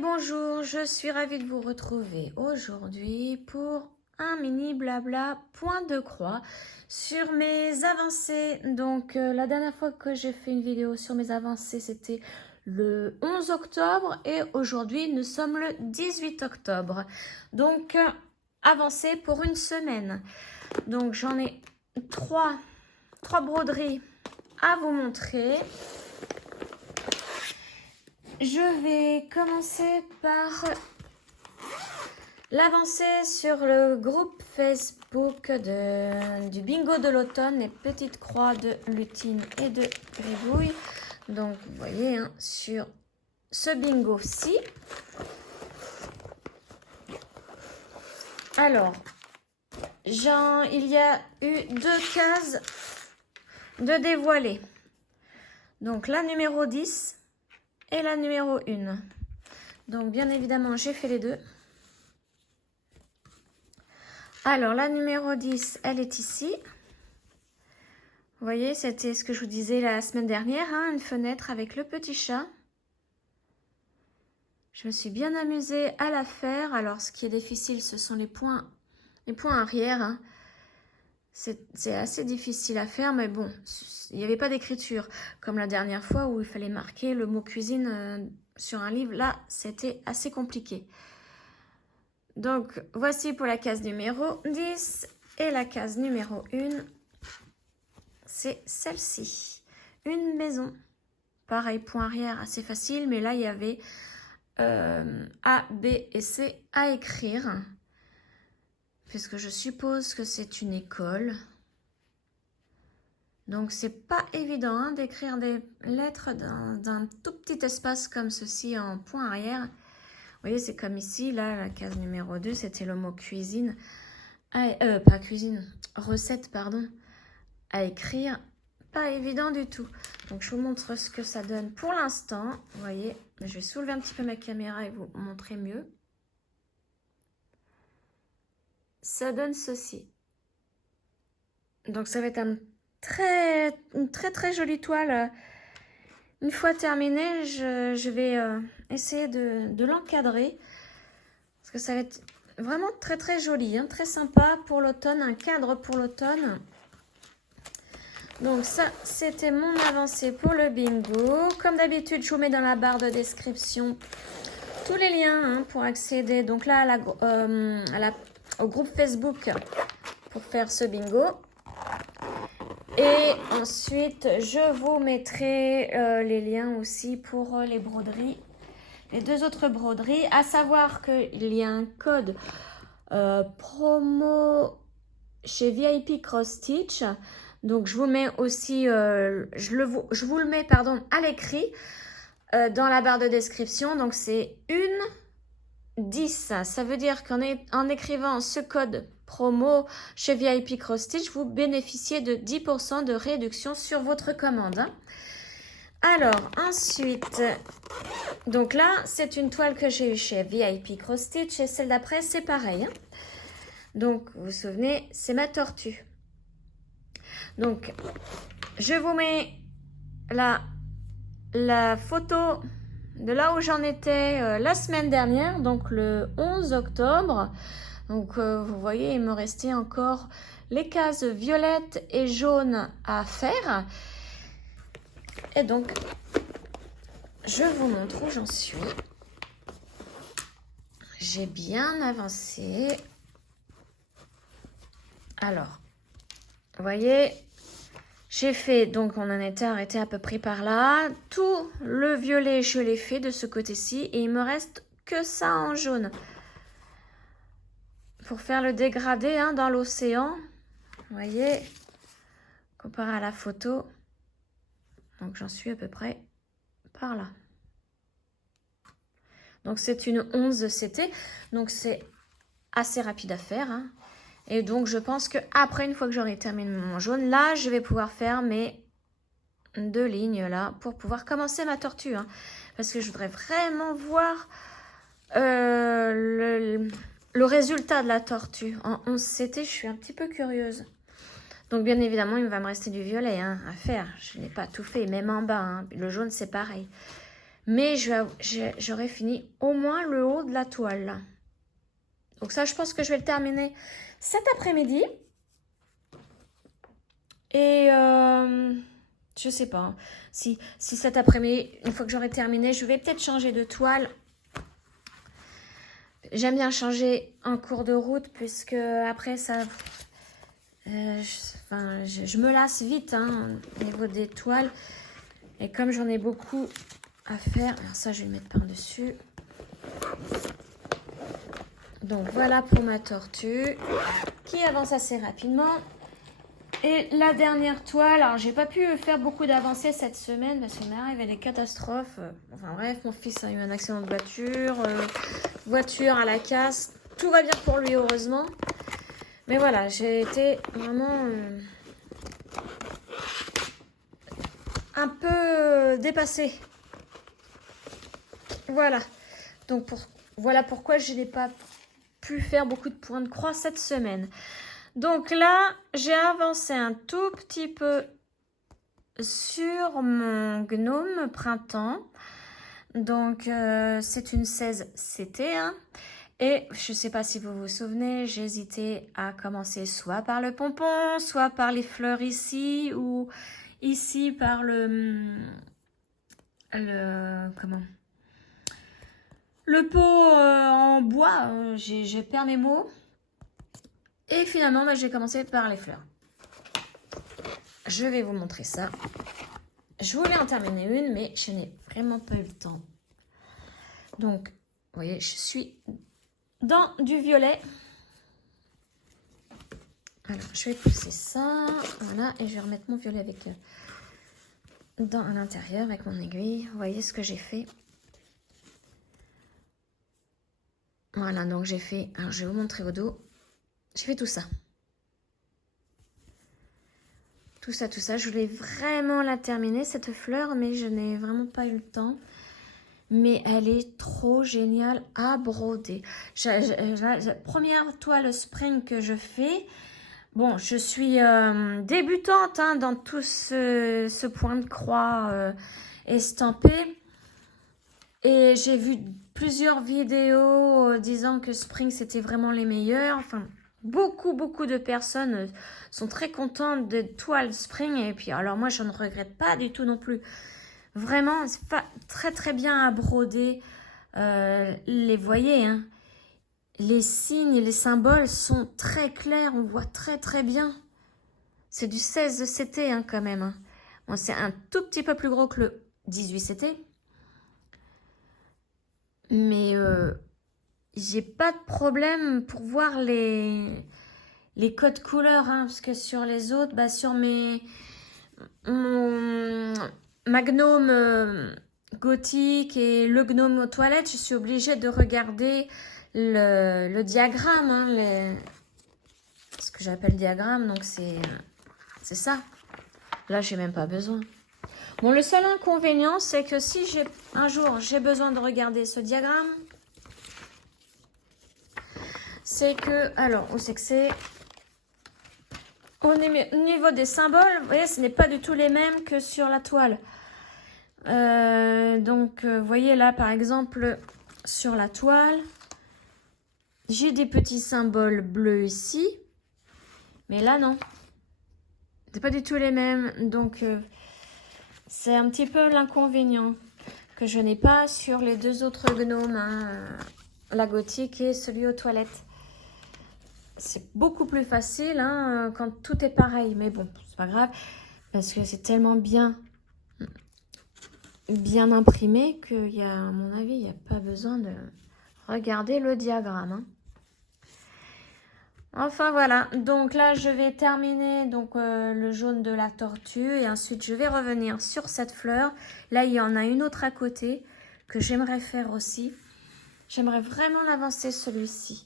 bonjour, je suis ravie de vous retrouver aujourd'hui pour un mini blabla point de croix sur mes avancées. Donc la dernière fois que j'ai fait une vidéo sur mes avancées, c'était le 11 octobre et aujourd'hui nous sommes le 18 octobre. Donc avancées pour une semaine. Donc j'en ai trois broderies à vous montrer. Je vais commencer par l'avancée sur le groupe Facebook du bingo de l'automne, les petites croix de lutine et de gribouille. Donc vous voyez hein, sur ce bingo-ci. Alors, il y a eu 2 cases de dévoilées. Donc la numéro 10 et la numéro 1. Donc bien évidemment j'ai fait les deux. Alors la numéro 10 elle est ici. Vous voyez c'était ce que je vous disais la semaine dernière, hein, une fenêtre avec le petit chat. Je me suis bien amusée à la faire. Alors ce qui est difficile ce sont les points arrière. Hein. C'est assez difficile à faire, mais bon, il n'y avait pas d'écriture. Comme la dernière fois où il fallait marquer le mot cuisine sur un livre. Là, c'était assez compliqué. Donc, voici pour la case numéro 10. Et la case numéro 1, c'est celle-ci. Une maison. Pareil, point arrière, assez facile. Mais là, il y avait A, B et C à écrire. Puisque je suppose que c'est une école. Donc, c'est pas évident hein, d'écrire des lettres dans un tout petit espace comme ceci en point arrière. Vous voyez, c'est comme ici, là, la case numéro 2, c'était le mot cuisine. Pas cuisine, recette, pardon, à écrire. Pas évident du tout. Donc, je vous montre ce que ça donne pour l'instant. Vous voyez, je vais soulever un petit peu ma caméra et vous montrer mieux. Ça donne ceci. Donc, ça va être une très jolie toile. Une fois terminé, je vais essayer de l'encadrer. Parce que ça va être vraiment très joli, hein, très sympa pour l'automne, un cadre pour l'automne. Donc ça, c'était mon avancée pour le bingo. Comme d'habitude, je vous mets dans la barre de description tous les liens hein, pour accéder donc là au groupe Facebook pour faire ce bingo. Et ensuite, je vous mettrai les liens aussi pour les broderies. Les 2 autres broderies, à savoir qu'il y a un code promo chez VIP Cross Stitch. Donc, je vous mets aussi, je vous le mets pardon, à l'écrit dans la barre de description. Donc, c'est une 10. Ça veut dire qu'en écrivant ce code promo chez VIP Cross Stitch, vous bénéficiez de 10% de réduction sur votre commande. Hein. Alors, ensuite, donc là, c'est une toile que j'ai eue chez VIP Cross Stitch et celle d'après, c'est pareil. Hein. Donc, vous vous souvenez, c'est ma tortue. Donc, je vous mets la photo de là où j'en étais la semaine dernière, donc le 11 octobre. Donc, vous voyez, il me restait encore les cases violettes et jaunes à faire. Et donc, je vous montre où j'en suis. J'ai bien avancé. Alors, vous voyez, j'ai fait, donc on en était arrêté à peu près par là. Tout le violet, je l'ai fait de ce côté-ci. Et il me reste que ça en jaune. Pour faire le dégradé hein, dans l'océan. Vous voyez, comparé à la photo. Donc j'en suis à peu près par là. Donc c'est une 11 CT. Donc c'est assez rapide à faire. Hein. Et donc je pense qu'après, une fois que j'aurai terminé mon jaune, là je vais pouvoir faire mes 2 lignes là pour pouvoir commencer ma tortue. Hein. Parce que je voudrais vraiment voir le résultat de la tortue. En 11 CT, je suis un petit peu curieuse. Donc bien évidemment, il va me rester du violet hein, à faire. Je n'ai pas tout fait, même en bas. Hein. Le jaune, c'est pareil. Mais j'aurais fini au moins le haut de la toile. Là. Donc ça, je pense que je vais le terminer cet après-midi. Et je sais pas. Hein. Si cet après-midi, une fois que j'aurai terminé, je vais peut-être changer de toile. J'aime bien changer en cours de route puisque après ça... je me lasse vite hein, au niveau des toiles. Et comme j'en ai beaucoup à faire... Alors ça, je vais le mettre par-dessus. Donc voilà pour ma tortue qui avance assez rapidement. Et la dernière toile, alors j'ai pas pu faire beaucoup d'avancées cette semaine parce qu'il m'est arrivé des catastrophes. Enfin bref, mon fils a eu un accident de voiture, voiture à la casse. Tout va bien pour lui heureusement. Mais voilà, j'ai été vraiment un peu dépassée. Voilà. Donc voilà pourquoi je n'ai pas pu faire beaucoup de points de croix cette semaine. Donc là, j'ai avancé un tout petit peu sur mon gnome printemps. Donc, c'est une 16 CT. Hein. Et je ne sais pas si vous vous souvenez, j'ai hésité à commencer soit par le pompon, soit par les fleurs ici, ou ici par comment le pot en bois. J'ai perdu mes mots. Et finalement, bah, j'ai commencé par les fleurs. Je vais vous montrer ça. Je voulais en terminer une, mais je n'ai vraiment pas eu le temps. Donc, vous voyez, je suis dans du violet. Alors, je vais pousser ça. Voilà, et je vais remettre mon violet avec à l'intérieur avec mon aiguille. Vous voyez ce que j'ai fait. Voilà, donc j'ai fait... Alors, je vais vous montrer au dos. J'ai fait tout ça. Tout ça. Je voulais vraiment la terminer, cette fleur, mais je n'ai vraiment pas eu le temps. Mais elle est trop géniale à broder. La première toile spring que je fais, bon, je suis débutante hein, dans tout ce point de croix estampé. Et j'ai vu plusieurs vidéos disant que spring c'était vraiment les meilleurs. Enfin, beaucoup de personnes sont très contentes de toiles spring. Et puis, alors moi, je ne regrette pas du tout non plus. Vraiment, c'est pas très bien à broder. Les voyez, hein. Les signes et les symboles sont très clairs. On voit très bien. C'est du 16 CT hein, quand même. Hein. Bon, c'est un tout petit peu plus gros que le 18 CT. Mais j'ai pas de problème pour voir les codes couleurs. Hein, parce que sur les autres, bah, sur ma gnome gothique et le gnome aux toilettes, je suis obligée de regarder le diagramme. Hein, ce que j'appelle diagramme, donc c'est ça. Là, j'ai même pas besoin. Bon, le seul inconvénient, c'est que si un jour j'ai besoin de regarder ce diagramme, c'est que, alors, où c'est que c'est? Au niveau des symboles, vous voyez, ce n'est pas du tout les mêmes que sur la toile. Donc, vous voyez là, par exemple, sur la toile, j'ai des petits symboles bleus ici, mais là, non. C'est pas du tout les mêmes, donc c'est un petit peu l'inconvénient que je n'ai pas sur les deux autres gnomes, hein, la gothique et celui aux toilettes. C'est beaucoup plus facile hein, quand tout est pareil, mais bon, c'est pas grave, parce que c'est tellement bien imprimé qu'il y a, à mon avis, il n'y a pas besoin de regarder le diagramme. Hein. Enfin voilà, donc là je vais terminer donc le jaune de la tortue et ensuite je vais revenir sur cette fleur. Là il y en a une autre à côté que j'aimerais faire aussi. J'aimerais vraiment l'avancer celui-ci.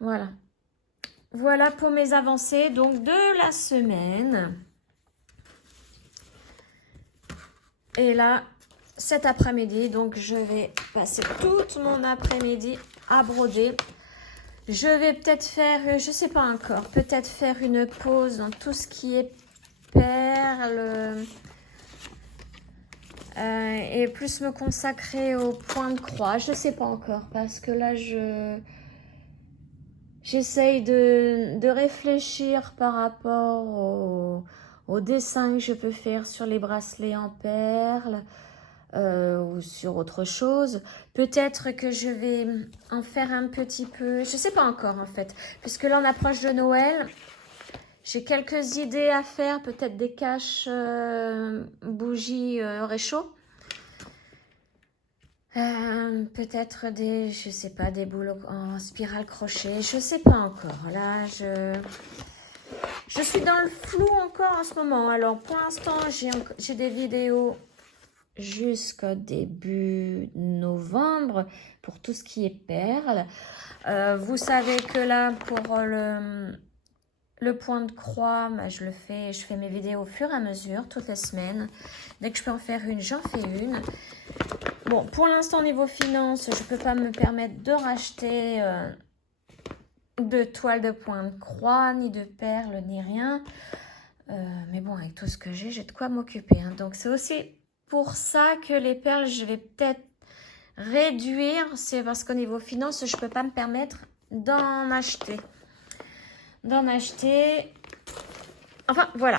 Voilà. Voilà pour mes avancées donc de la semaine. Et là, cet après-midi, donc je vais passer toute mon après-midi à broder. Je vais peut-être faire, je sais pas encore, peut-être faire une pause dans tout ce qui est perles, et plus me consacrer au point de croix. Je ne sais pas encore parce que là, j'essaye de réfléchir par rapport au dessin que je peux faire sur les bracelets en perles ou sur autre chose. Peut-être que je vais en faire un petit peu. Je ne sais pas encore en fait, puisque là on approche de Noël. J'ai quelques idées à faire, peut-être des caches bougies réchaud. Peut-être des, je sais pas, des boules en spirale crochet. Je sais pas encore. Là, je suis dans le flou encore en ce moment. Alors, pour l'instant, j'ai des vidéos jusqu'au début novembre pour tout ce qui est perles. Vous savez que là, pour le point de croix, bah, je fais mes vidéos au fur et à mesure, toutes les semaines. Dès que je peux en faire une, j'en fais une. Bon, pour l'instant, niveau finance, je ne peux pas me permettre de racheter de toile de point de croix, ni de perles, ni rien. Mais bon, avec tout ce que j'ai de quoi m'occuper. Hein. Donc, c'est aussi pour ça que les perles, je vais peut-être réduire. C'est parce qu'au niveau finance, je ne peux pas me permettre d'en acheter. Enfin, voilà.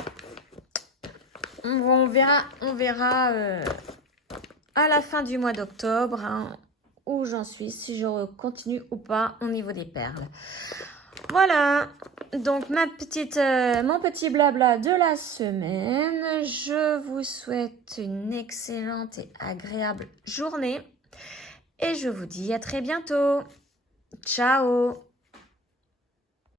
On verra à la fin du mois d'octobre hein, où j'en suis, si je continue ou pas au niveau des perles. Voilà, donc mon petit blabla de la semaine. Je vous souhaite une excellente et agréable journée et je vous dis à très bientôt. Ciao!